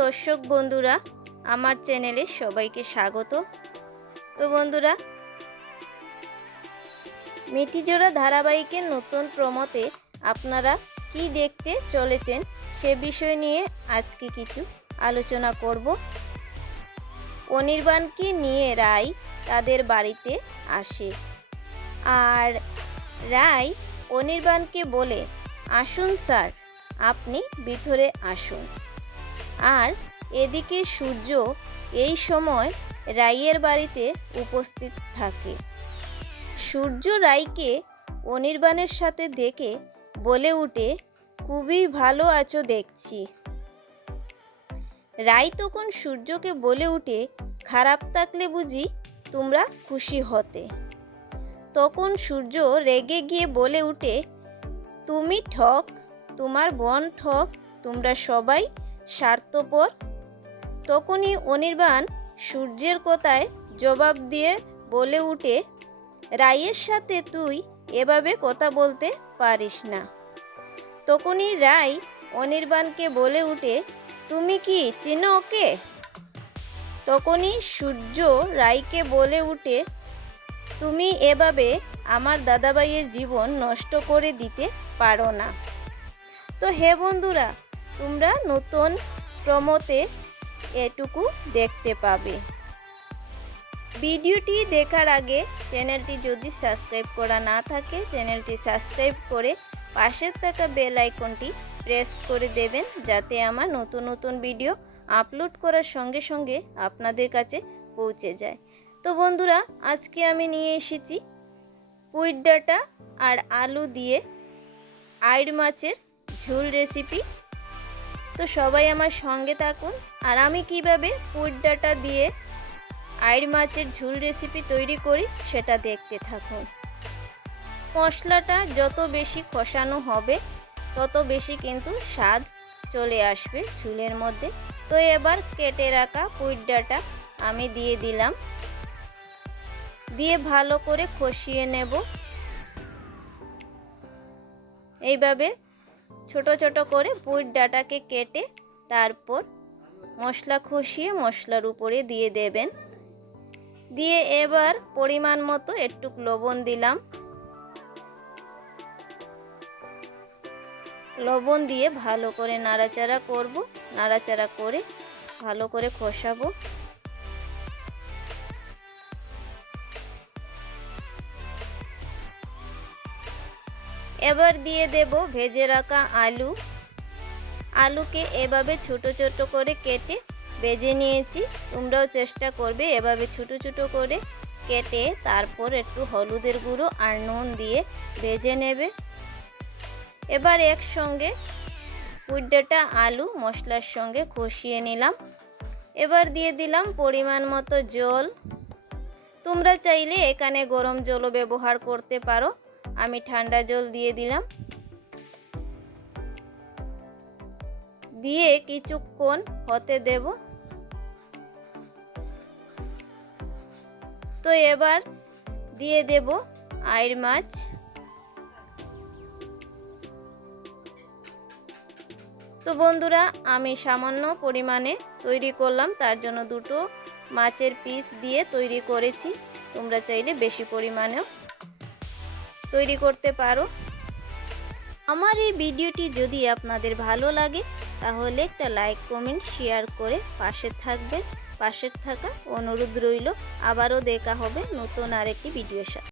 দর্শক বন্ধুরা, আমার চ্যানেলে সবাইকে স্বাগত। তো বন্ধুরা, মিটিজোড়া ধারাবাহিকের নতুন প্রমতে আপনারা কি দেখতে চলেছেন সে বিষয় নিয়ে আজকে কিছু আলোচনা করব। অনির্বাণকে নিয়ে রায় তাদের বাড়িতে আসে? আর রায় অনির্বাণকে বলে, আসুন স্যার, আপনি ভিতরে আসুন। আর এদিকে সূর্য এই সময় রাইয়ের বাড়িতে উপস্থিত থাকে। সূর্য রায়কে অনির্বাণের সাথে দেখে বলে উঠে, খুবই ভালো আছো দেখছি। রায় তখন সূর্যকে বলে উঠে, খারাপ থাকলে বুঝি তোমরা খুশি হতে। তখন সূর্য রেগে গিয়ে বলে উঠে, তুমি ঠক, তোমার বোন ঠক, তোমরা সবাই স্বার্থপর, তখনই অনির্বাণ সূর্যের কথায় জবাব দিয়ে বলে উঠে, রায়ের সাথে তুই এভাবে কথা বলতে পারিস না। তখনই রায় অনির্বাণকে বলে উঠে, তুমি কি চেনো ওকে? তখনই সূর্য রায়কে বলে উঠে, তুমি এভাবে আমার দাদাভাইয়ের জীবন নষ্ট করে দিতে পারো না। তো হে বন্ধুরা তোমরা নতুন প্রমোতে এটুকু দেখতে পাবে। ভিডিওটি দেখার আগে চ্যানেলটি যদি সাবস্ক্রাইব করা না থাকে, চ্যানেলটি সাবস্ক্রাইব করে পাশের থাকা বেল আইকনটি প্রেস করে দেবেন, যাতে আমার নতুন নতুন ভিডিও আপলোড করার সঙ্গে সঙ্গে আপনাদের কাছে পৌঁছে যায়। তো বন্ধুরা, আজকে আমি নিয়ে এসেছি পুইট ডাটা আর আলু দিয়ে আইড় মাছের ঝোল রেসিপি। তো সবাই আমার সঙ্গে থাকুন। আর আমি কীভাবে পুইট ডাটা দিয়ে আইড় মাছের ঝুল রেসিপি তৈরি করি সেটা দেখতে থাকুন। মশলাটা যত বেশি কষানো হবে, তত বেশি কিন্তু স্বাদ চলে আসবে ঝুলের মধ্যে। তো এবার কেটে রাখা পুইট ডাটা আমি দিয়ে দিলাম। দিয়ে ভালো করে কষিয়ে নেব। এইভাবে ছোট ছোট করে পুইট ডাটাকে কেটে তারপর মশলা খসিয়ে মশলার উপরে দিয়ে দেবেন। দিয়ে এবার পরিমাণ মতো একটু লবণ দিলাম। লবণ দিয়ে ভালো করে নাড়াচাড়া করব, নাড়াচাড়া করে ভালো করে কষাবো। এবার দিয়ে দেব ভেজে রাখা আলু। আলুকে এভাবে ছোট ছোট করে কেটে ভেজে নিয়েছি। তোমরাও চেষ্টা করবে এভাবে ছোট ছোট করে কেটে তারপর একটু হলুদের গুঁড়ো আর নুন দিয়ে ভেজে নেবে। এবার একসঙ্গে উড্ডাটা আলু মশলার সঙ্গে কষিয়ে নিলাম। এবার দিয়ে দিলাম পরিমাণ মতো জল। তোমরা চাইলে এখানে গরম জলও ব্যবহার করতে পারো। আমি ঠান্ডা জল দিয়ে দিলাম। দিয়ে কিছুক্ষণ হতে দেব। তো এবার দিয়ে দেব আইর মাছ। তো বন্ধুরা, আমি সামান্য পরিমাণে তৈরি করলাম, তার জন্য দুটো মাছের পিস দিয়ে তৈরি করেছি। তোমরা চাইলে বেশি পরিমাণেও তৈরি করতে পারো। আমার এই ভিডিওটি যদি আপনাদের ভালো লাগে, তাহলে একটা লাইক, কমেন্ট, শেয়ার করে পাশে থাকবেন। পাশের থাকা অনুরোধ রইল। আবারও দেখা হবে নতুন আরেকটি ভিডিওর সাথে।